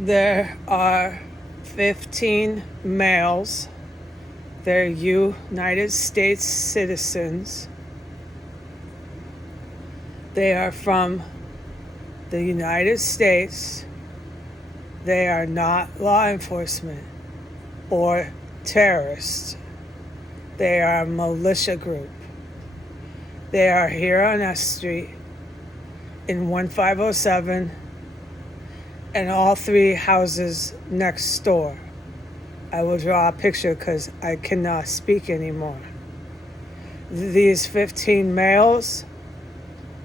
There are 15 males. They're United States citizens. They are from the United States. They are not law enforcement or terrorists. They are a militia group. They are here on S Street in 1507 and all three houses next door. I will draw a picture because I cannot speak anymore. These 15 males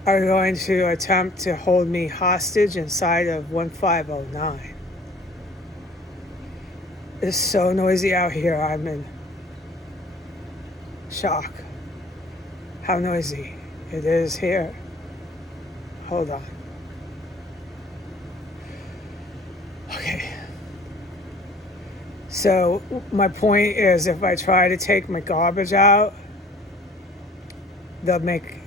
are going to attempt to hold me hostage inside of 1509. It's so noisy out here, I'm in shock. How noisy it is here. Hold on. Okay. So my point is, if I try to take my garbage out, they'll make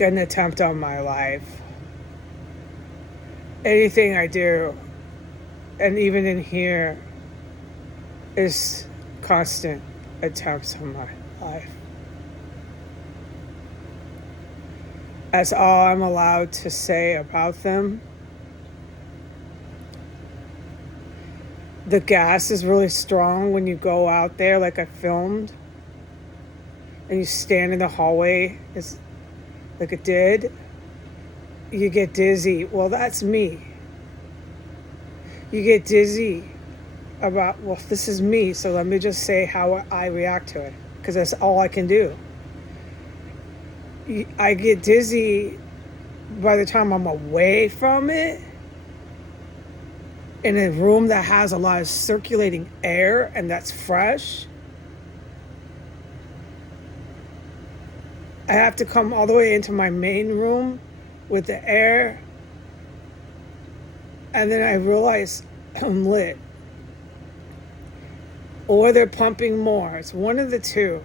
an attempt on my life. Anything I do, and even in here, is constant attempts on my life. That's all I'm allowed to say about them. The gas is really strong when you go out there, like I filmed, and you stand in the hallway, it's like it did. You get dizzy. Well, that's me. You get dizzy about, well, this is me, so let me just say how I react to it, because that's all I can do. I get dizzy by the time I'm away from it, in a room that has a lot of circulating air and that's fresh. I have to come all the way into my main room with the air, and then I realize I'm lit. Or they're pumping more. It's one of the two.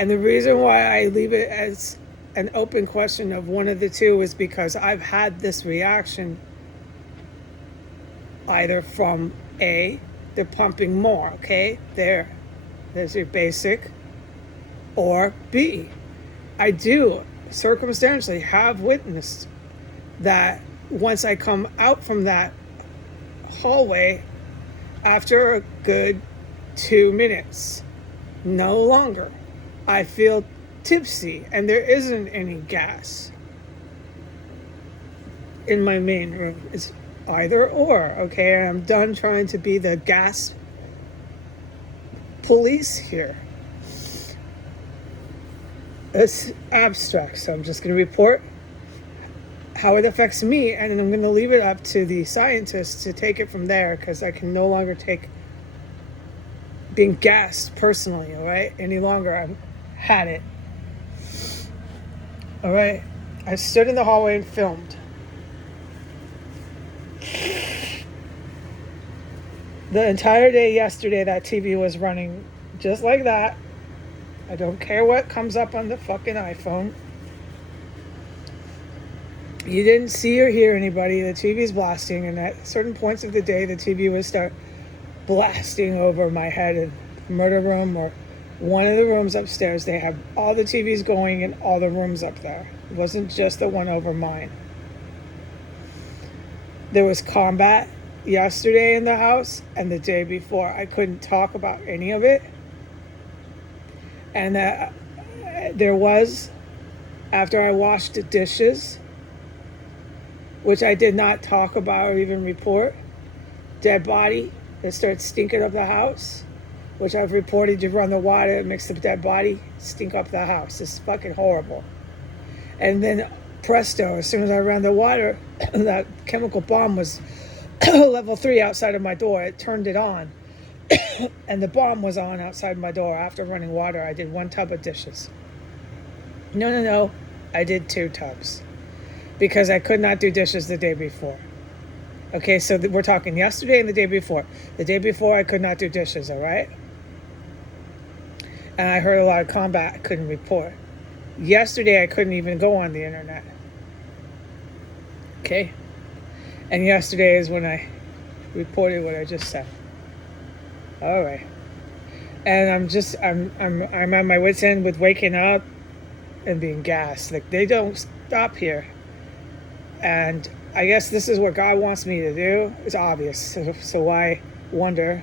And the reason why I leave it as an open question of one of the two is because I've had this reaction either from A, they're pumping more, okay? There's your basic. Or B, I do circumstantially have witnessed that once I come out from that hallway, after a good 2 minutes, no longer, I feel tipsy and there isn't any gas in my main room. It's either or, okay? I'm done trying to be the gas police here. It's abstract, so I'm just going to report how it affects me, and I'm going to leave it up to the scientists to take it from there, because I can no longer take being gassed personally, all right? Any longer. I've had it. All right? I stood in the hallway and filmed. The entire day yesterday, that TV was running just like that. I don't care what comes up on the fucking iPhone. You didn't see or hear anybody. The TV's blasting, and at certain points of the day, the TV would start blasting over my head in the murder room or one of the rooms upstairs. They have all the TVs going in all the rooms up there. It wasn't just the one over mine. There was combat yesterday in the house, and the day before. I couldn't talk about any of it. And there was, after I washed the dishes, which I did not talk about or even report, dead body that starts stinking up the house, which I've reported. You run the water, it makes the dead body stink up the house. It's fucking horrible. And then presto, as soon as I ran the water, that chemical bomb was level 3 outside of my door. It turned it on. And the bomb was on outside my door. After running water, I did 1 tub of dishes. No. I did 2 tubs. Because I could not do dishes the day before. Okay, so we're talking yesterday and the day before. The day before, I could not do dishes, all right? And I heard a lot of combat I couldn't report. Yesterday, I couldn't even go on the internet. Okay? And yesterday is when I reported what I just said. All right. And I'm at my wit's end with waking up and being gassed. Like, they don't stop here. And I guess this is what God wants me to do. It's obvious. So why wonder?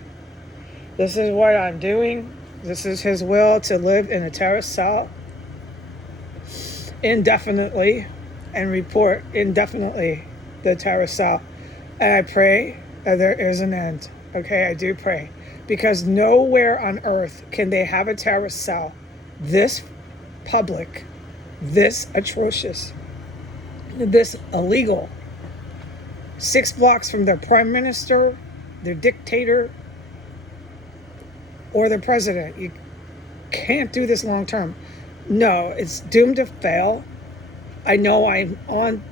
This is what I'm doing. This is His will, to live in a terrace cell indefinitely and report indefinitely the terrace cell. And I pray that there is an end. Okay, I do pray. Because nowhere on earth can they have a terrace cell this public, this atrocious, this illegal, 6 blocks from their prime minister, their dictator, or their president. You can't do this long term. No, it's doomed to fail. I know I'm on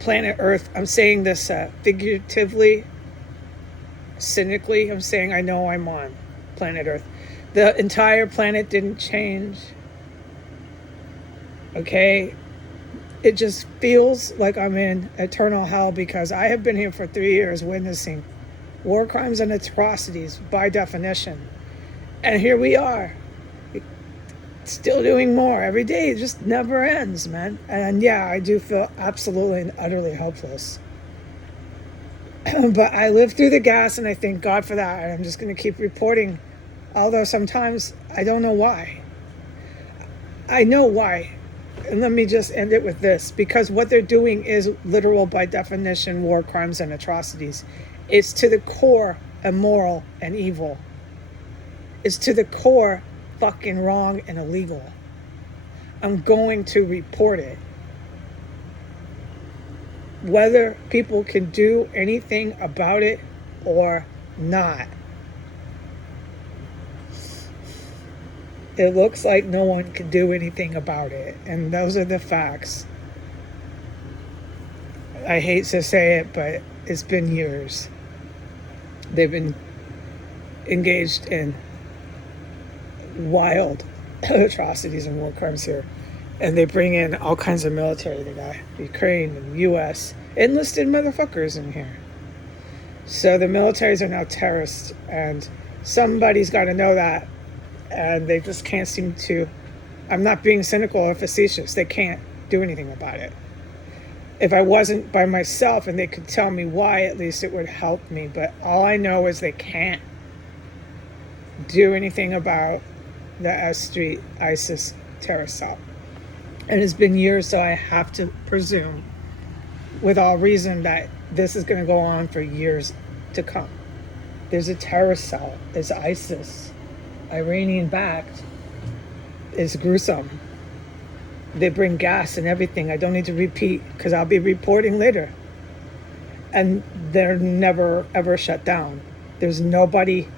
planet Earth. I'm saying this figuratively, cynically. I'm saying I know I'm on planet Earth. The entire planet didn't change. Okay? It just feels like I'm in eternal hell because I have been here for 3 years witnessing war crimes and atrocities by definition. And here we are, still doing more every day. It just never ends, man. And yeah, I do feel absolutely and utterly helpless. But I live through the gas, and I thank God for that. And I'm just going to keep reporting, although sometimes I don't know why. I know why. And let me just end it with this, because what they're doing is literal, by definition, war crimes and atrocities. It's to the core immoral and evil. It's to the core fucking wrong and illegal. I'm going to report it. Whether people can do anything about it or not. It looks like no one can do anything about it. And those are the facts. I hate to say it, but it's been years. They've been engaged in wild atrocities and war crimes here. And they bring in all kinds of military. They got Ukraine and U.S. enlisted motherfuckers in here. So the militaries are now terrorists. And somebody's got to know that. And they just can't seem to. I'm not being cynical or facetious. They can't do anything about it. If I wasn't by myself and they could tell me why, at least it would help me. But all I know is they can't do anything about the S Street ISIS terrorist cell. And it's been years, so I have to presume, with all reason, that this is going to go on for years to come. There's a terrorist cell. It's ISIS. Iranian-backed. It's gruesome. They bring gas and everything. I don't need to repeat because I'll be reporting later. And they're never, ever shut down. There's nobody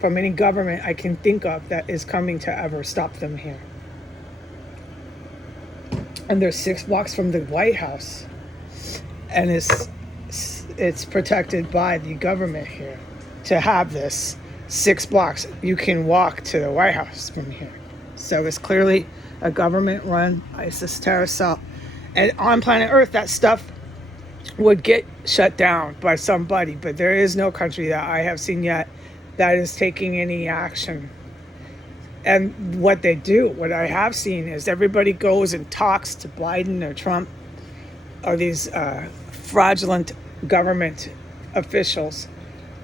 from any government I can think of that is coming to ever stop them here. And they're 6 blocks from the White House. And it's protected by the government here to have this 6 blocks. You can walk to the White House from here. So it's clearly a government-run ISIS terrorist cell. And on planet Earth, that stuff would get shut down by somebody. But there is no country that I have seen yet that is taking any action. And what they do, what I have seen, is everybody goes and talks to Biden or Trump or these fraudulent government officials,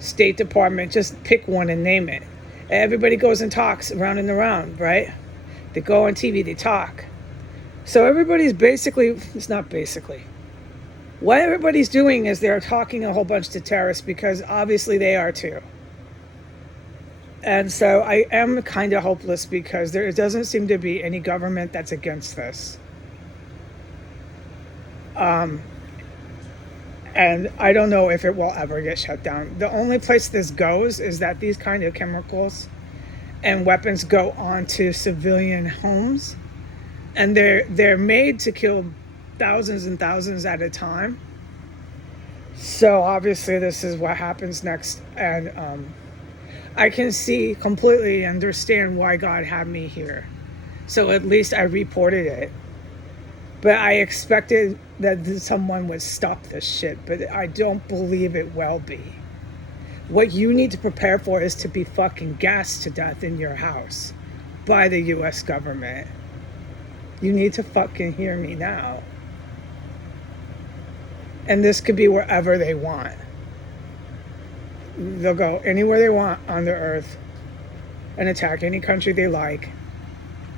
State Department, just pick one and name it. Everybody goes and talks around and around, right? They go on TV, they talk. So everybody's basically, it's not basically. What everybody's doing is they're talking a whole bunch to terrorists because obviously they are too. And so I am kind of hopeless because there doesn't seem to be any government that's against this. And I don't know if it will ever get shut down. The only place this goes is that these kind of chemicals and weapons go onto civilian homes. And they're made to kill thousands and thousands at a time. So obviously this is what happens next. And I can see, completely understand why God had me here. So at least I reported it. But I expected that someone would stop this shit, but I don't believe it will be. What you need to prepare for is to be fucking gassed to death in your house by the US government. You need to fucking hear me now. And this could be wherever they want. They'll go anywhere they want on the earth and attack any country they like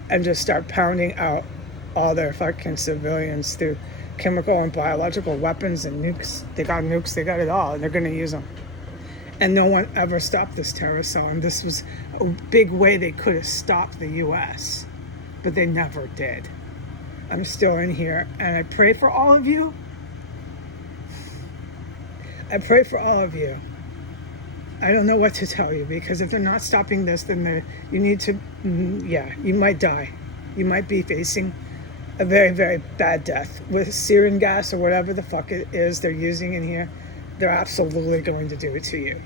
and just start pounding out all their fucking civilians through chemical and biological weapons and nukes. They got nukes, they got it all, and they're going to use them. And no one ever stopped this terrorist cell. And this was a big way they could have stopped the US, but they never did. I'm still in here, and I pray for all of you. I pray for all of you. I don't know what to tell you, because if they're not stopping this, then you need to, you might die. You might be facing a very, very bad death with sarin gas or whatever the fuck it is they're using in here. They're absolutely going to do it to you.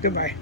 Goodbye.